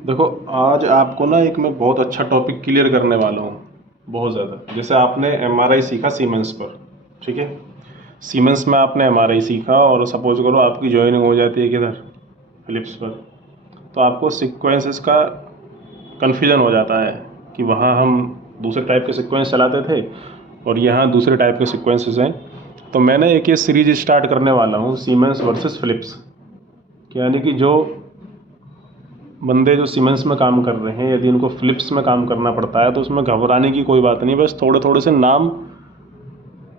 देखो, आज आपको ना एक मैं बहुत अच्छा टॉपिक क्लियर करने वाला हूँ। बहुत ज़्यादा, जैसे आपने एमआरआई सीखा सीमेंस पर, ठीक है। सीमेंस में आपने एमआरआई सीखा और सपोज करो आपकी ज्वाइनिंग हो जाती है किधर, फिलिप्स पर। तो आपको सीक्वेंसेस का कन्फ्यूजन हो जाता है कि वहाँ हम दूसरे टाइप के सीक्वेंस चलाते थे और यहाँ दूसरे टाइप के सीक्वेंसेस हैं। तो मैंने एक ये सीरीज स्टार्ट करने वाला हूँ, सीमेंस वर्सेस फिलिप्स, यानी कि जो बंदे जो सीमेंस में काम कर रहे हैं यदि उनको फिलिप्स में काम करना पड़ता है तो उसमें घबराने की कोई बात नहीं, बस थोड़े थोड़े से नाम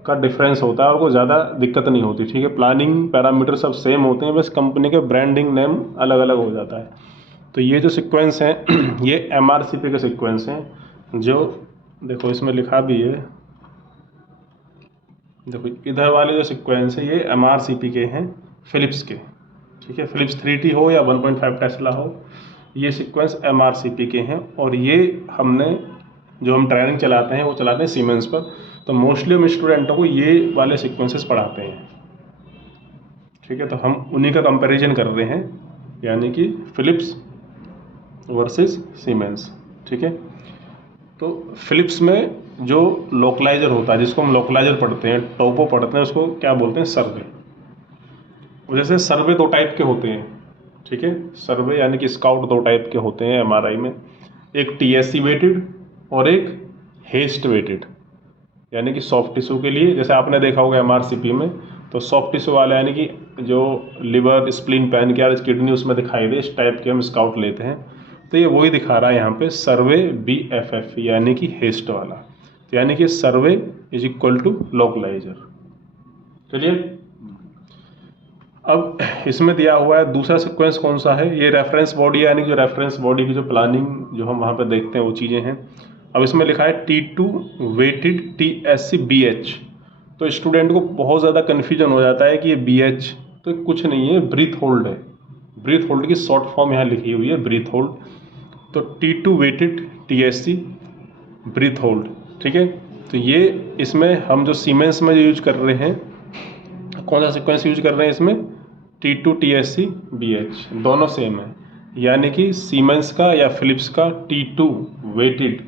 का डिफरेंस होता है और कोई ज़्यादा दिक्कत नहीं होती, ठीक है। प्लानिंग पैरामीटर सब सेम होते हैं, बस कंपनी के ब्रांडिंग नेम अलग अलग हो जाता है। तो ये जो सीक्वेंस हैं ये एमआरसीपी के सीक्वेंस हैं, जो देखो इसमें लिखा भी है, देखो इधर वाले जो सीक्वेंस है ये एमआरसीपी के हैं, फिलिप्स के, ठीक है। फिलिप्स 3T हो या 1.5 टेस्ला हो, ये सीक्वेंस एमआरसीपी के हैं। और ये हमने जो हम ट्रेनिंग चलाते हैं वो चलाते हैं सीमेंस पर। तो मोस्टली हम स्टूडेंटों को ये वाले सीक्वेंसेस पढ़ाते हैं, ठीक है। तो हम उन्हीं का कंपैरिजन कर रहे हैं, यानी कि फिलिप्स वर्सेस सीमेंस, ठीक है। तो फिलिप्स में जो लोकलाइजर होता है, जिसको हम लोकलाइजर पढ़ते हैं, टोपो पढ़ते हैं, उसको क्या बोलते हैं, सर्वे। जैसे सर्वे दो टाइप के होते हैं, ठीक है। सर्वे यानी कि स्काउट दो टाइप के होते हैं एमआरआई में, एक टीएससी वेटेड और एक हेस्ट वेटेड, यानी कि सॉफ्ट टिश्यू के लिए। जैसे आपने देखा होगा एमआरसीपी में, तो सॉफ्ट टिश्यू वाले यानी कि जो लिवर, स्प्लीन, पैनक्रियाज, किडनी उसमें दिखाई दे, इस टाइप के हम स्काउट लेते हैं। तो ये वही दिखा रहा है यहाँ पे, सर्वे BFF यानी कि हेस्ट वाला। तो यानी कि सर्वे इज इक्वल टू लोकलाइजर। चलिए, अब इसमें दिया हुआ है दूसरा सीक्वेंस कौन सा है, ये रेफरेंस बॉडी, यानी कि जो रेफरेंस बॉडी की जो प्लानिंग जो हम वहाँ पर देखते हैं वो चीज़ें हैं। अब इसमें लिखा है T2 वेटेड TSC BH। तो स्टूडेंट को बहुत ज़्यादा कन्फ्यूजन हो जाता है कि ये BH तो कुछ नहीं है, ब्रीथ होल्ड है। ब्रीथ होल्ड की शॉर्ट फॉर्म यहाँ लिखी हुई है, ब्रीथ होल्ड। तो T2 weighted TSC breath hold, ठीक है। तो ये इसमें हम जो सीमेंस में जो यूज कर रहे हैं, कौन सा सीक्वेंस यूज कर रहे हैं इसमें, T2 TSC BH, दोनों सेम है। यानी कि सीमेंस का या फिलिप्स का T2 वेटेड,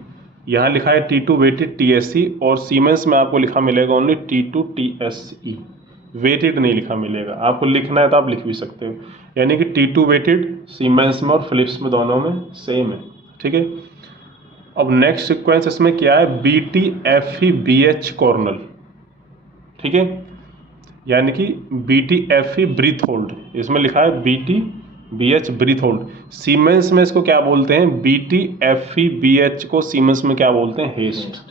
यहाँ लिखा है T2 वेटेड TSC, और सीमेंस में आपको लिखा मिलेगा ओनली T2 TSE, वेटेड नहीं लिखा मिलेगा। आपको लिखना है तो आप लिख भी सकते हो, यानी कि T2 वेटेड सीमेंस में और फिलिप्स में दोनों में सेम है, ठीक है। अब नेक्स्ट सीक्वेंस इसमें क्या है, BTFE BH कॉर्नल, ठीक है, यानी कि BTFE ब्रीथ होल्ड। इसमें लिखा है BTBH ब्रीथ होल्ड। सीमेंस में इसको क्या बोलते हैं, BTFE BH को सीमेंस में क्या बोलते हैं, हेस्ट।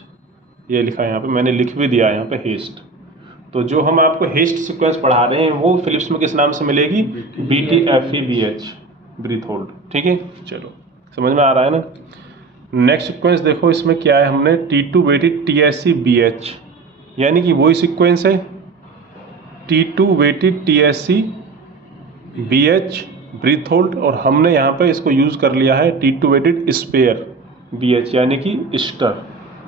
ये लिखा है यहाँ पे, मैंने लिख भी दिया है यहाँ पे, हेस्ट। तो जो हम आपको हेस्ट सीक्वेंस पढ़ा रहे हैं वो फिलिप्स में किस नाम से मिलेगी, BTFE BH ब्रीथ होल्ड, ठीक है। चलो, समझ में आ रहा है ना। नेक्स्ट सीक्वेंस देखो, इसमें क्या है, हमने T2 वेटेड TSC BH, यानी कि वही सीक्वेंस है, T2 weighted TSC BH breath hold, और हमने यहाँ पे इसको यूज़ कर लिया है T2 वेटेड स्पेयर BH, यानी कि स्टर,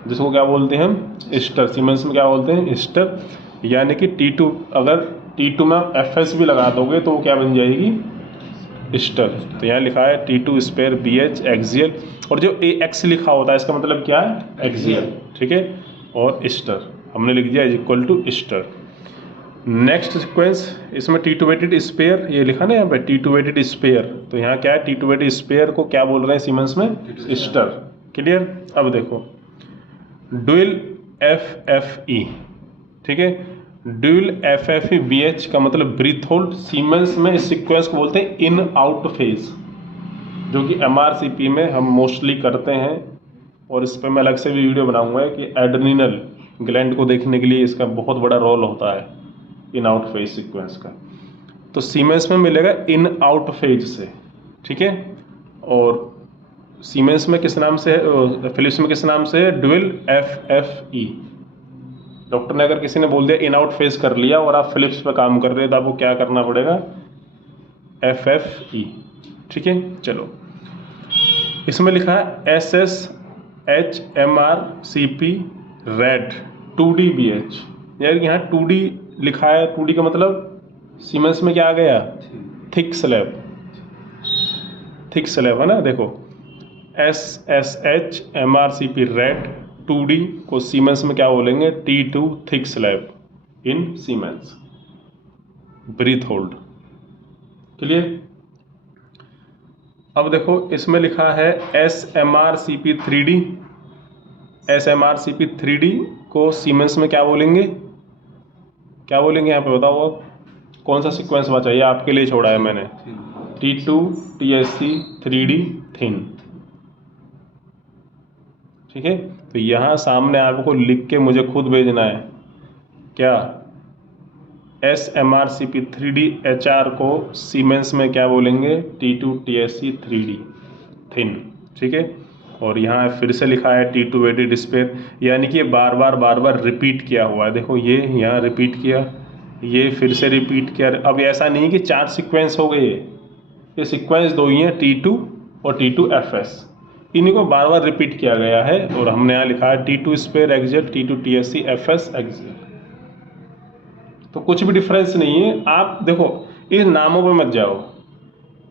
जिसको क्या बोलते हैं हम, स्टर। सीमेंस में क्या बोलते हैं, स्टर। यानी कि T2, अगर T2 में आप FS भी लगा दोगे तो वो क्या बन जाएगी, स्टर। तो यहाँ लिखा है T2 स्पेयर BH एक्सियल, और जो AX लिखा होता है इसका मतलब क्या है, एक्सियल, ठीक है। और स्टर हमने लिख दिया इज इक्वल टू स्टर। नेक्स्ट सीक्वेंस इसमें T2 वेटेड स्पेयर, ये लिखा ना यहाँ पे T2 वेटेड स्पेयर, तो यहाँ क्या है, T2 वेटेड स्पेयर को क्या बोल रहे हैं सीमेंस में, स्टर। क्लियर। अब देखो ड्यूल FFE, ठीक है। ड्यूल FFE BH का मतलब ब्रीथ होल्ड। सीमेंस में इस सीक्वेंस को बोलते हैं इन आउट फेज, जो कि MRCP में हम मोस्टली करते हैं, और इस पर मैं अलग से भी वीडियो बनाऊंगा कि एड्रेनल ग्लैंड को देखने के लिए इसका बहुत बड़ा रोल होता है इन आउट फेज सीक्वेंस का। तो सीमेंस में मिलेगा इन आउट फेज से, ठीक है। और सीमेंस में किस नाम से है, फिलिप्स में किस नाम से है, ड्यूल FFE। डॉक्टर ने अगर किसी ने बोल दिया इन आउट फेज कर लिया और आप फिलिप्स पे काम कर रहे हैं तो आपको क्या करना पड़ेगा, FFE, ठीक है। चलो, इसमें लिखा है SSHMRCP रेड 2D BH, यानी यहाँ 2D लिखा है। 2D का मतलब सीमेंस में क्या आ गया, थिक स्लैब। थिक स्लैब है ना, देखो SSH MRCP रेड 2D को सीमेंस में क्या बोलेंगे, T2 थिक स्लैब इन सीमेंस ब्रीथ होल्ड। क्लियर। अब देखो इसमें लिखा है SMRCP 3D, SMRCP 3D को सीमेंस में क्या बोलेंगे, क्या बोलेंगे यहाँ पे बताओ आप, कौन सा सीक्वेंस बचा, ये आपके लिए छोड़ा है मैंने, T2 TSC 3D थिन। ठीक है, तो यहाँ सामने आपको लिख के मुझे खुद भेजना है क्या, SMRCP 3D HR को सीमेंस में क्या बोलेंगे, T2 TSC 3D थिन। ठीक है, और यहाँ फिर से लिखा है T2 वेटेड स्पेयर, यानी कि ये बार बार रिपीट किया हुआ है। देखो ये यहाँ रिपीट किया, ये फिर से रिपीट किया। अब ऐसा नहीं कि 4 सीक्वेंस हो गए, ये सीक्वेंस 2 ही हैं, T2 और T2 FS, इन्हीं को बार बार रिपीट किया गया है। और हमने यहाँ लिखा है T2 स्पेयर एक्जेट, T2 TSC FS एक्जेट, तो कुछ भी डिफरेंस नहीं है। आप देखो इस नामों पे मत जाओ,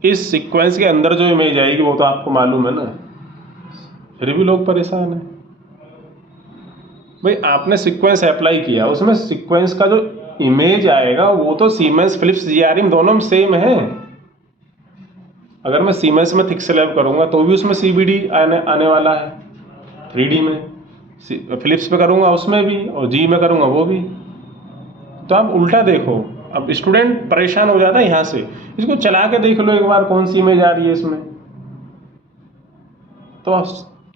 इस सीक्वेंस के अंदर जो इमेज आएगी वो तो आपको मालूम है ना, फिर भी लोग परेशान हैं। भाई आपने सीक्वेंस अप्लाई किया, उसमें सीक्वेंस का जो इमेज आएगा वो तो सीमेंस फिलिप्स GRM दोनों में सेम है। अगर मैं सीमेंस में थिक स्लैब करूंगा तो भी उसमें CVD आने वाला है 3D में, फिलिप्स पे करूंगा उसमें भी, और G में करूंगा वो भी। तो आप उल्टा देखो, अब स्टूडेंट परेशान हो जाता है यहाँ से, इसको चला के देख लो एक बार कौन सी इमेज आ रही है इसमें। तो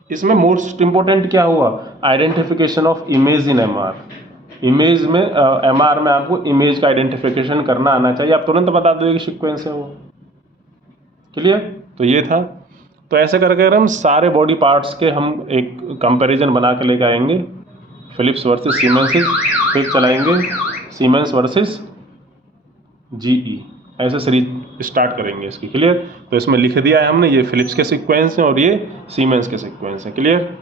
इसमें मोस्ट इंपॉर्टेंट क्या हुआ, identification of image in MR। Image में MR में आपको इमेज का आइडेंटिफिकेशन करना आना चाहिए, आप तुरंत बता दो कि सीक्वेंस है वो। क्लियर, तो ये था। तो ऐसे करके अगर हम सारे बॉडी पार्ट्स के हम एक कंपैरिजन बना के लेके आएंगे, फिलिप्स वर्सेस सीमेंस, फिर चलाएंगे सीमेंस वर्सेस GE, ऐसे सीरीज स्टार्ट करेंगे इसकी। क्लियर, तो इसमें लिख दिया है हमने, ये फिलिप्स के सीक्वेंस हैं और ये सीमेंस के सीक्वेंस हैं। क्लियर।